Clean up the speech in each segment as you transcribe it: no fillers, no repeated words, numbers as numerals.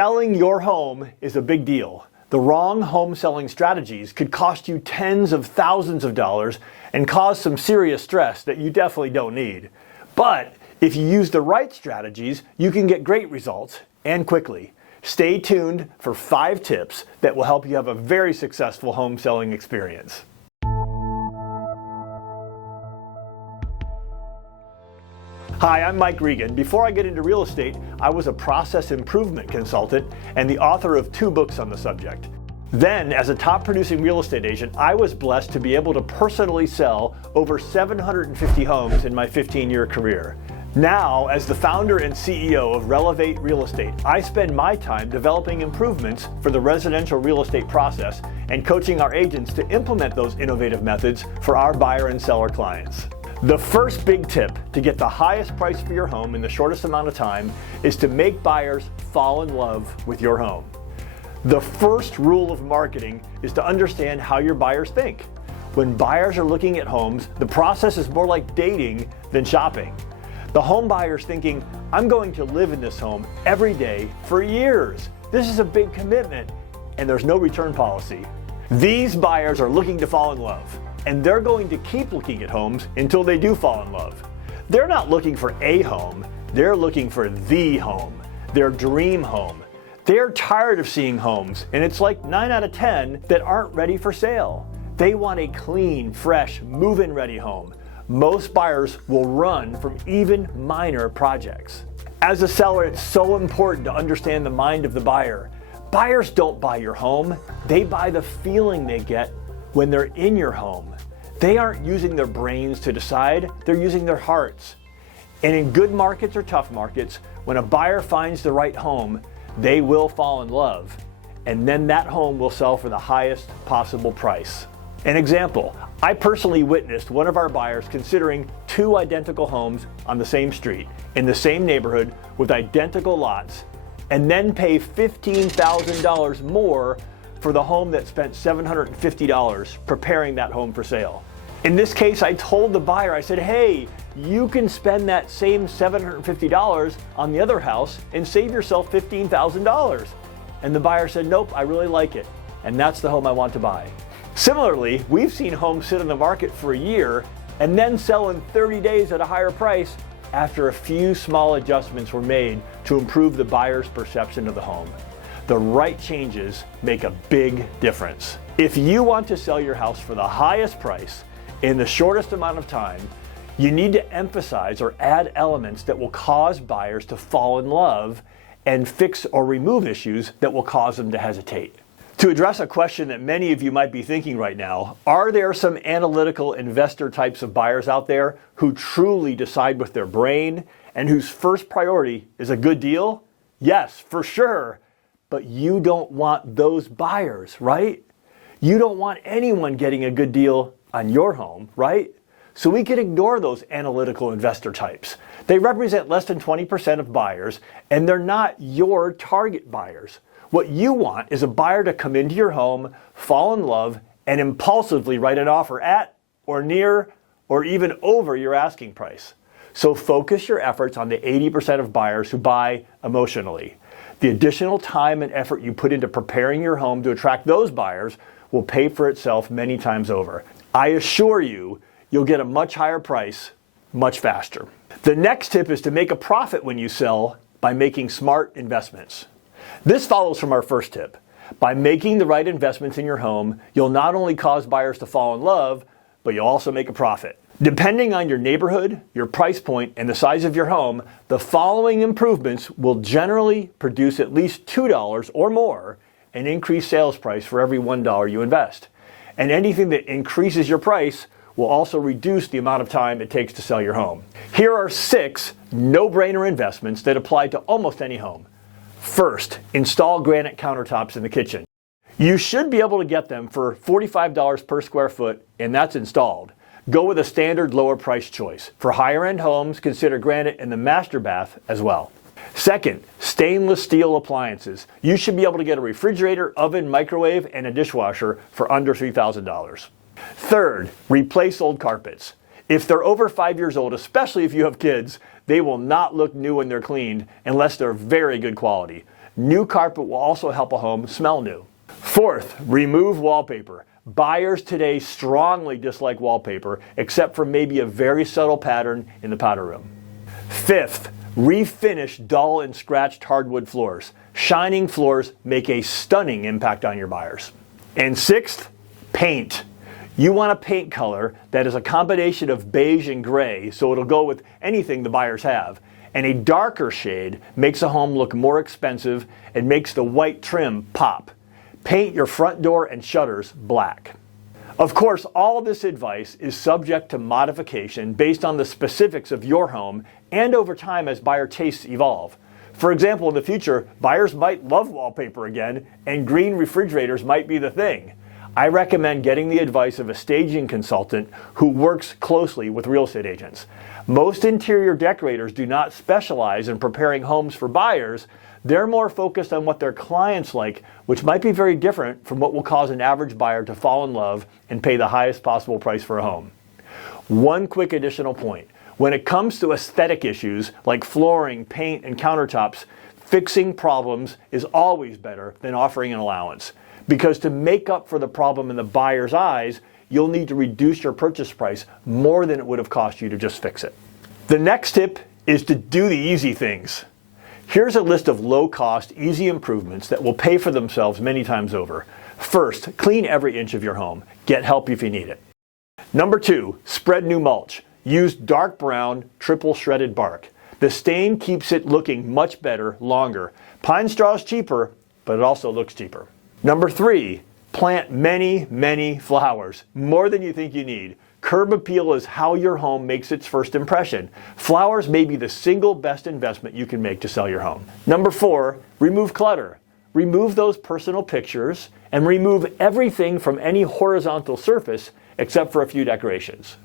Selling your home is a big deal. The wrong home selling strategies could cost you tens of thousands of dollars and cause some serious stress that you definitely don't need. But if you use the right strategies, you can get great results and quickly. Stay tuned for 5 tips that will help you have a very successful home selling experience. Hi, I'm Mike Regan. Before I get into real estate, I was a process improvement consultant and the author of 2 books on the subject. Then, as a top producing real estate agent, I was blessed to be able to personally sell over 750 homes in my 15-year career. Now, as the founder and CEO of Relevate Real Estate, I spend my time developing improvements for the residential real estate process and coaching our agents to implement those innovative methods for our buyer and seller clients. The first big tip to get the highest price for your home in the shortest amount of time is to make buyers fall in love with your home. The first rule of marketing is to understand how your buyers think. When buyers are looking at homes, the process is more like dating than shopping. The home buyer's thinking, I'm going to live in this home every day for years. This is a big commitment, and there's no return policy. These buyers are looking to fall in love, and they're going to keep looking at homes until they do fall in love. They're not looking for a home, they're looking for the home, their dream home. They're tired of seeing homes, and it's like 9 out of 10 that aren't ready for sale. They want a clean, fresh, move-in ready home. Most buyers will run from even minor projects. As a seller, it's so important to understand the mind of the buyer. Buyers don't buy your home, they buy the feeling they get when they're in your home. They aren't using their brains to decide, they're using their hearts. And in good markets or tough markets, when a buyer finds the right home, they will fall in love. And then that home will sell for the highest possible price. An example, I personally witnessed one of our buyers considering 2 identical homes on the same street, in the same neighborhood, with identical lots, and then pay $15,000 more for the home that spent $750 preparing that home for sale. In this case, I told the buyer, I said, hey, you can spend that same $750 on the other house and save yourself $15,000. And the buyer said, nope, I really like it, and that's the home I want to buy. Similarly, we've seen homes sit on the market for a year and then sell in 30 days at a higher price after a few small adjustments were made to improve the buyer's perception of the home. The right changes make a big difference. If you want to sell your house for the highest price in the shortest amount of time, you need to emphasize or add elements that will cause buyers to fall in love and fix or remove issues that will cause them to hesitate. To address a question that many of you might be thinking right now, are there some analytical investor types of buyers out there who truly decide with their brain and whose first priority is a good deal? Yes, for sure. But you don't want those buyers, right? You don't want anyone getting a good deal on your home, right? So we can ignore those analytical investor types. They represent less than 20% of buyers, and they're not your target buyers. What you want is a buyer to come into your home, fall in love, and impulsively write an offer at or near or even over your asking price. So focus your efforts on the 80% of buyers who buy emotionally. The additional time and effort you put into preparing your home to attract those buyers will pay for itself many times over. I assure you, you'll get a much higher price much faster. The next tip is to make a profit when you sell by making smart investments. This follows from our first tip. By making the right investments in your home, you'll not only cause buyers to fall in love, but you'll also make a profit. Depending on your neighborhood, your price point, and the size of your home, the following improvements will generally produce at least $2 or more in increased sales price for every $1 you invest. And anything that increases your price will also reduce the amount of time it takes to sell your home. Here are 6 no-brainer investments that apply to almost any home. First, install granite countertops in the kitchen. You should be able to get them for $45 per square foot, and that's installed. Go with a standard lower price choice. For higher end homes, consider granite in the master bath as well. Second, stainless steel appliances. You should be able to get a refrigerator, oven, microwave, and a dishwasher for under $3,000. Third, replace old carpets. If they're over 5 years old, especially if you have kids, they will not look new when they're cleaned unless they're very good quality. New carpet will also help a home smell new. Fourth, remove wallpaper. Buyers today strongly dislike wallpaper, except for maybe a very subtle pattern in the powder room. Fifth, refinish dull and scratched hardwood floors. Shining floors make a stunning impact on your buyers. And sixth, paint. You want a paint color that is a combination of beige and gray, so it'll go with anything the buyers have. And a darker shade makes a home look more expensive and makes the white trim pop. Paint your front door and shutters black. Of course, all this advice is subject to modification based on the specifics of your home and over time as buyer tastes evolve. For example, in the future, buyers might love wallpaper again and green refrigerators might be the thing. I recommend getting the advice of a staging consultant who works closely with real estate agents. Most interior decorators do not specialize in preparing homes for buyers. They're more focused on what their clients like, which might be very different from what will cause an average buyer to fall in love and pay the highest possible price for a home. One quick additional point. When it comes to aesthetic issues like flooring, paint, and countertops, fixing problems is always better than offering an allowance. Because to make up for the problem in the buyer's eyes, you'll need to reduce your purchase price more than it would have cost you to just fix it. The next tip is to do the easy things. Here's a list of low-cost, easy improvements that will pay for themselves many times over. First, clean every inch of your home. Get help if you need it. Number 2, spread new mulch. Use dark brown, triple shredded bark. The stain keeps it looking much better longer. Pine straw is cheaper, but it also looks cheaper. Number 3, plant many, many flowers, more than you think you need. Curb appeal is how your home makes its first impression. Flowers may be the single best investment you can make to sell your home. Number 4, remove clutter. Remove those personal pictures and remove everything from any horizontal surface except for a few decorations.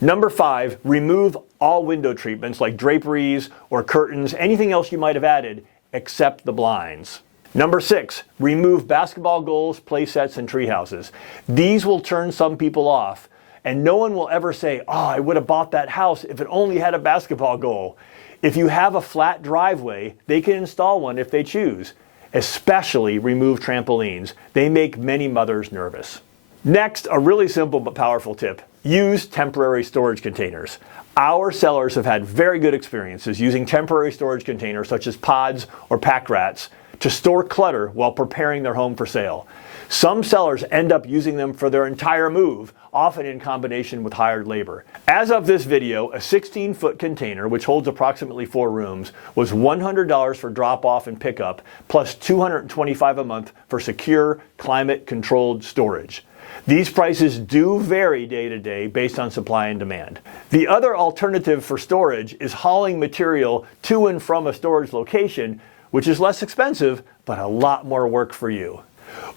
Number 5, remove all window treatments like draperies or curtains, anything else you might have added except the blinds. Number 6, remove basketball goals, playsets, and treehouses. These will turn some people off, and no one will ever say, "Oh, I would have bought that house if it only had a basketball goal." If you have a flat driveway, they can install one if they choose. Especially remove trampolines. They make many mothers nervous. Next, a really simple but powerful tip. Use temporary storage containers. Our sellers have had very good experiences using temporary storage containers such as pods or pack rats to store clutter while preparing their home for sale. Some sellers end up using them for their entire move, often in combination with hired labor. As of this video, a 16-foot container, which holds approximately 4 rooms, was $100 for drop-off and pickup, plus $225 a month for secure, climate-controlled storage. These prices do vary day to day based on supply and demand. The other alternative for storage is hauling material to and from a storage location, which is less expensive, but a lot more work for you.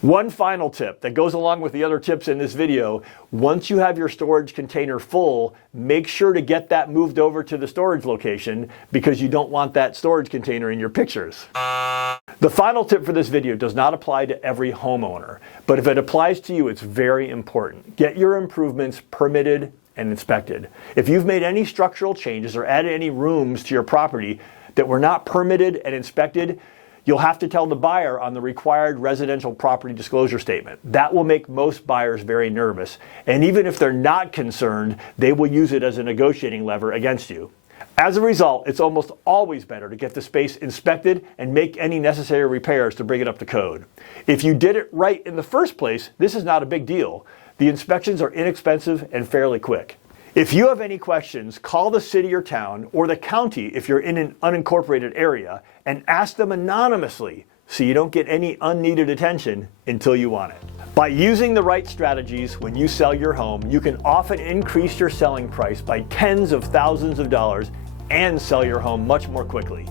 One final tip that goes along with the other tips in this video: once you have your storage container full, make sure to get that moved over to the storage location because you don't want that storage container in your pictures. The final tip for this video does not apply to every homeowner, but if it applies to you, it's very important. Get your improvements permitted and inspected. If you've made any structural changes or added any rooms to your property that were not permitted and inspected, you'll have to tell the buyer on the required residential property disclosure statement. That will make most buyers very nervous, and even if they're not concerned, they will use it as a negotiating lever against you. As a result, it's almost always better to get the space inspected and make any necessary repairs to bring it up to code. If you did it right in the first place, this is not a big deal. The inspections are inexpensive and fairly quick. If you have any questions, call the city or town, or the county if you're in an unincorporated area, and ask them anonymously so you don't get any unneeded attention until you want it. By using the right strategies when you sell your home, you can often increase your selling price by tens of thousands of dollars and sell your home much more quickly.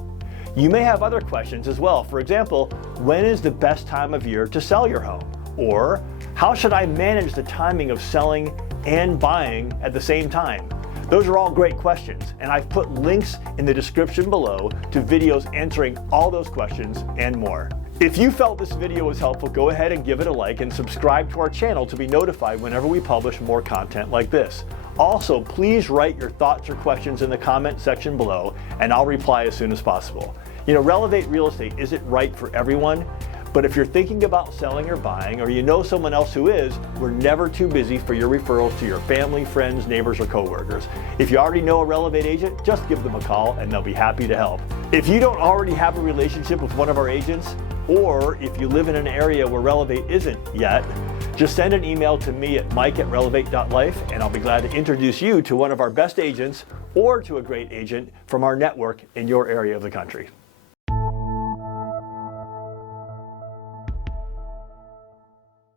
You may have other questions as well. For example, when is the best time of year to sell your home? Or how should I manage the timing of selling and buying at the same time? Those are all great questions, and I've put links in the description below to videos answering all those questions and more. If you felt this video was helpful, go ahead and give it a like and subscribe to our channel to be notified whenever we publish more content like this. Also, please write your thoughts or questions in the comment section below, and I'll reply as soon as possible. You know, Relevate Real Estate isn't right for everyone, but if you're thinking about selling or buying, or you know someone else who is, we're never too busy for your referrals to your family, friends, neighbors, or coworkers. If you already know a Relevate agent, just give them a call and they'll be happy to help. If you don't already have a relationship with one of our agents, or if you live in an area where Relevate isn't yet, just send an email to me at mike@relevate.life and I'll be glad to introduce you to one of our best agents or to a great agent from our network in your area of the country.